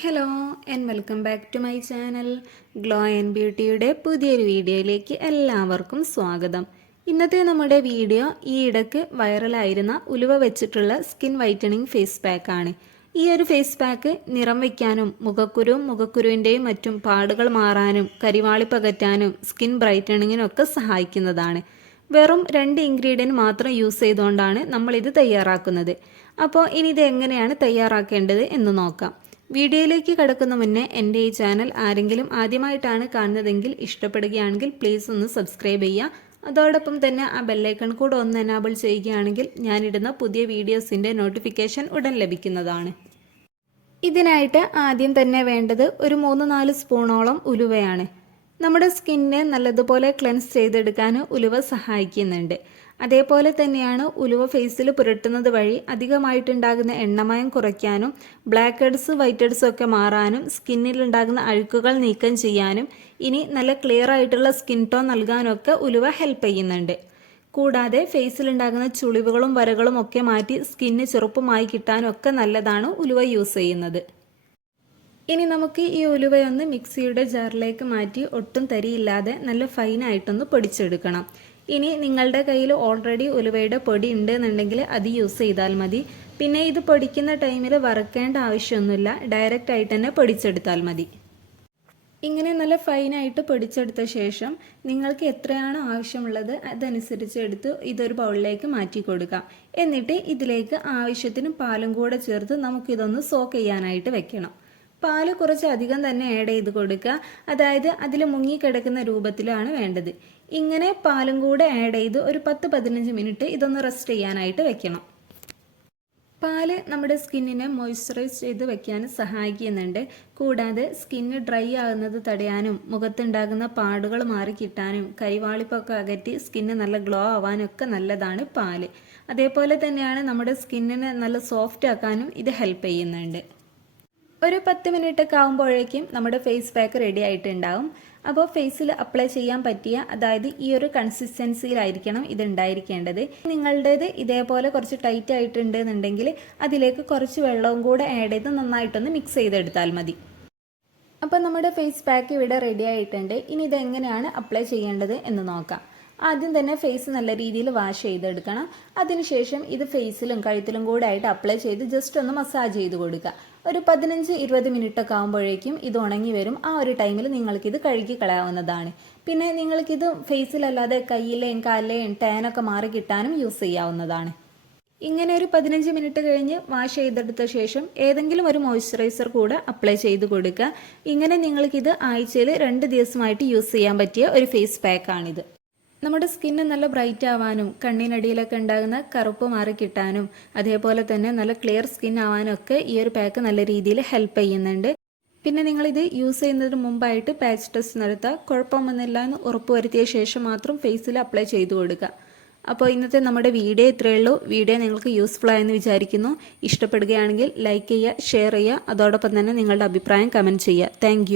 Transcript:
Hello and welcome back to my channel glow and ബ്യൂട്ടിയുടെ പുതിയൊരു വീഡിയോയിലേക്ക് എല്ലാവർക്കും സ്വാഗതം. ഇന്നത്തെ നമ്മുടെ വീഡിയോ ഈ ഇടയ്ക്ക് വൈറലായിരുന്ന ഉലുവ വെച്ചിട്ടുള്ള സ്കിൻ വൈറ്റനിങ് ഫേസ് പാക്കാണ്. ഈ ഒരു ഫേസ് പാക്ക് നിറം വയ്ക്കാനും മുഖക്കുരുവിൻ്റെയും മറ്റും പാടുകൾ മാറാനും കരിവാളിപ്പ് അകറ്റാനും സ്കിൻ ബ്രൈറ്റനിങ്ങിനൊക്കെ സഹായിക്കുന്നതാണ്. വെറും 2 ഇൻഗ്രീഡിയൻറ്റ് മാത്രം യൂസ് ചെയ്തുകൊണ്ടാണ് നമ്മളിത് തയ്യാറാക്കുന്നത്. അപ്പോൾ ഇനി ഇത് എങ്ങനെയാണ് തയ്യാറാക്കേണ്ടത് എന്ന് നോക്കാം. വീഡിയോയിലേക്ക് കടക്കുന്ന മുന്നേ എൻ്റെ ഈ ചാനൽ ആരെങ്കിലും ആദ്യമായിട്ടാണ് കാണുന്നതെങ്കിൽ ഇഷ്ടപ്പെടുകയാണെങ്കിൽ പ്ലീസ് ഒന്ന് സബ്സ്ക്രൈബ് ചെയ്യുക. അതോടൊപ്പം തന്നെ ആ ബെല്ലൈക്കൺ കൂടെ ഒന്ന് എനാബിൾ ചെയ്യുകയാണെങ്കിൽ ഞാനിടുന്ന പുതിയ വീഡിയോസിൻ്റെ നോട്ടിഫിക്കേഷൻ ഉടൻ ലഭിക്കുന്നതാണ്. ഇതിനായിട്ട് ആദ്യം തന്നെ വേണ്ടത് ഒരു 3-4 സ്പൂണോളം ഉലുവയാണ്. നമ്മുടെ സ്കിന്നിനെ നല്ലതുപോലെ ക്ലെൻസ് ചെയ്തെടുക്കാൻ ഉലുവ സഹായിക്കുന്നുണ്ട്. അതേപോലെ തന്നെയാണ് ഉലുവ ഫേസിൽ പുരട്ടുന്നത് വഴി അധികമായിട്ടുണ്ടാകുന്ന എണ്ണമയം കുറയ്ക്കാനും ബ്ലാക്ക് ഹെഡ്സ് വൈറ്റ് ഹെഡ്സ് ഒക്കെ മാറാനും സ്കിന്നിലുണ്ടാകുന്ന അഴുക്കുകൾ നീക്കം ചെയ്യാനും ഇനി നല്ല ക്ലിയർ ആയിട്ടുള്ള സ്കിൻ ടോൺ നൽകാനൊക്കെ ഉലുവ ഹെൽപ്പ് ചെയ്യുന്നുണ്ട്. കൂടാതെ ഫേസിലുണ്ടാകുന്ന ചുളിവുകളും വരകളും ഒക്കെ മാറ്റി സ്കിന്ന് ചെറുപ്പമായി കിട്ടാനൊക്കെ നല്ലതാണ് ഉലുവ യൂസ് ചെയ്യുന്നത്. ഇനി നമുക്ക് ഈ ഉലുവയൊന്ന് മിക്സിയുടെ ജാറിലേക്ക് മാറ്റി ഒട്ടും തരിയില്ലാതെ നല്ല ഫൈനായിട്ടൊന്ന് പൊടിച്ചെടുക്കണം. ഇനി നിങ്ങളുടെ കയ്യിൽ ഓൾറെഡി ഉലുവയുടെ പൊടി ഉണ്ടെന്നുണ്ടെങ്കിൽ അത് യൂസ് ചെയ്താൽ മതി. പിന്നെ ഇത് പൊടിക്കുന്ന ടൈമിൽ വറുക്കേണ്ട ആവശ്യമൊന്നുമില്ല, ഡയറക്റ്റ് ആയിട്ട് തന്നെ പൊടിച്ചെടുത്താൽ മതി. ഇങ്ങനെ നല്ല ഫൈനായിട്ട് പൊടിച്ചെടുത്ത ശേഷം നിങ്ങൾക്ക് എത്രയാണ് ആവശ്യമുള്ളത് അതനുസരിച്ച് എടുത്ത് ഇതൊരു ബൗളിലേക്ക് മാറ്റി കൊടുക്കാം. എന്നിട്ട് ഇതിലേക്ക് ആവശ്യത്തിന് പാലും കൂടെ ചേർത്ത് നമുക്കിതൊന്ന് സോക്ക് ചെയ്യാനായിട്ട് വെക്കണം. പാല് കുറച്ച് അധികം തന്നെ ആഡ് ചെയ്ത് കൊടുക്കുക, അതായത് അതിൽ മുങ്ങിക്കിടക്കുന്ന രൂപത്തിലാണ് വേണ്ടത്. ഇങ്ങനെ പാലും കൂടെ ആഡ് ചെയ്ത് ഒരു 10-15 മിനിറ്റ് ഇതൊന്ന് റെസ്റ്റ് ചെയ്യാനായിട്ട് വെക്കണം. പാല് നമ്മുടെ സ്കിന്നിനെ മോയ്സ്ചറൈസ് ചെയ്ത് വെക്കാൻ സഹായിക്കുന്നുണ്ട്. കൂടാതെ സ്കിന്ന് ഡ്രൈ ആകുന്നത് തടയാനും മുഖത്തുണ്ടാകുന്ന പാടുകൾ മാറി കിട്ടാനും കരിവാളിപ്പൊക്കെ അകറ്റി സ്കിന്ന് നല്ല ഗ്ലോ ആവാനൊക്കെ നല്ലതാണ് പാല്. അതേപോലെ തന്നെയാണ് നമ്മുടെ സ്കിന്നിനെ നല്ല സോഫ്റ്റ് ആക്കാനും ഇത് ഹെൽപ്പ് ചെയ്യുന്നുണ്ട്. ഒരു 10 മിനിറ്റ് ഒക്കെ ആകുമ്പോഴേക്കും നമ്മുടെ ഫേസ് പാക്ക് റെഡി ആയിട്ടുണ്ടാവും. അപ്പോൾ ഫേസിൽ അപ്ലൈ ചെയ്യാൻ പറ്റിയ, അതായത് ഈ ഒരു കൺസിസ്റ്റൻസിയിലായിരിക്കണം ഇത് ഉണ്ടായിരിക്കേണ്ടത്. നിങ്ങളുടേത് ഇതേപോലെ കുറച്ച് ടൈറ്റ് ആയിട്ടുണ്ട് എന്നുണ്ടെങ്കിൽ അതിലേക്ക് കുറച്ച് വെള്ളവും കൂടെ ആഡ് ചെയ്ത് നന്നായിട്ടൊന്ന് മിക്സ് ചെയ്തെടുത്താൽ മതി. അപ്പോൾ നമ്മുടെ ഫേസ് പാക്ക് ഇവിടെ റെഡി ആയിട്ടുണ്ട്. ഇനി ഇതെങ്ങനെയാണ് അപ്ലൈ ചെയ്യേണ്ടത് എന്ന് നോക്കാം. ആദ്യം തന്നെ ഫേസ് നല്ല രീതിയിൽ വാഷ് ചെയ്തെടുക്കണം. അതിനുശേഷം ഇത് ഫേസിലും കഴുത്തിലും കൂടെ ആയിട്ട് അപ്ലൈ ചെയ്ത് ജസ്റ്റ് ഒന്ന് മസാജ് ചെയ്ത് കൊടുക്കുക. ഒരു 15-20 മിനിറ്റ് ഒക്കെ ആകുമ്പോഴേക്കും ഇത് ഉണങ്ങി വരും. ആ ഒരു ടൈമിൽ നിങ്ങൾക്കിത് കഴുകി കളയാവുന്നതാണ്. പിന്നെ നിങ്ങൾക്കിത് ഫേസിലല്ലാതെ കയ്യിലെയും കാലിലെയും ടാനൊക്കെ മാറി കിട്ടാനും യൂസ് ചെയ്യാവുന്നതാണ്. ഇങ്ങനെ ഒരു 15 മിനിറ്റ് കഴിഞ്ഞ് വാഷ് ചെയ്തെടുത്ത ശേഷം ഏതെങ്കിലും ഒരു മോയ്സ്ചറൈസർ കൂടെ അപ്ലൈ ചെയ്ത് കൊടുക്കുക. ഇങ്ങനെ നിങ്ങൾക്കിത് ആഴ്ചയിൽ 2 ദിവസമായിട്ട് യൂസ് ചെയ്യാൻ പറ്റിയ ഒരു ഫേസ് പാക്കാണിത്. നമ്മുടെ സ്കിന്ന് നല്ല ബ്രൈറ്റ് ആവാനും കണ്ണിനടിയിലൊക്കെ ഉണ്ടാകുന്ന കറുപ്പ് മാറി കിട്ടാനും അതേപോലെ തന്നെ നല്ല ക്ലിയർ സ്കിൻ ആവാനും ഒക്കെ ഈ ഒരു പാക്ക് നല്ല രീതിയിൽ ഹെൽപ്പ് ചെയ്യുന്നുണ്ട്. പിന്നെ നിങ്ങളിത് യൂസ് ചെയ്യുന്നതിന് മുമ്പായിട്ട് പാച്ച് ടെസ്റ്റ് നടത്തുക. കുഴപ്പമൊന്നുമില്ല എന്ന് ഉറപ്പുവരുത്തിയ ശേഷം മാത്രം ഫേസിൽ അപ്ലൈ ചെയ്ത് കൊടുക്കുക. അപ്പോൾ ഇന്നത്തെ നമ്മുടെ വീഡിയോ ഇത്രയേ ഉള്ളൂ. വീഡിയോ നിങ്ങൾക്ക് യൂസ്ഫുൾ ആയെന്ന് വിചാരിക്കുന്നു. ഇഷ്ടപ്പെടുകയാണെങ്കിൽ ലൈക്ക് ചെയ്യുക, ഷെയർ ചെയ്യുക, അതോടൊപ്പം തന്നെ നിങ്ങളുടെ അഭിപ്രായം കമൻറ്റ് ചെയ്യുക. താങ്ക്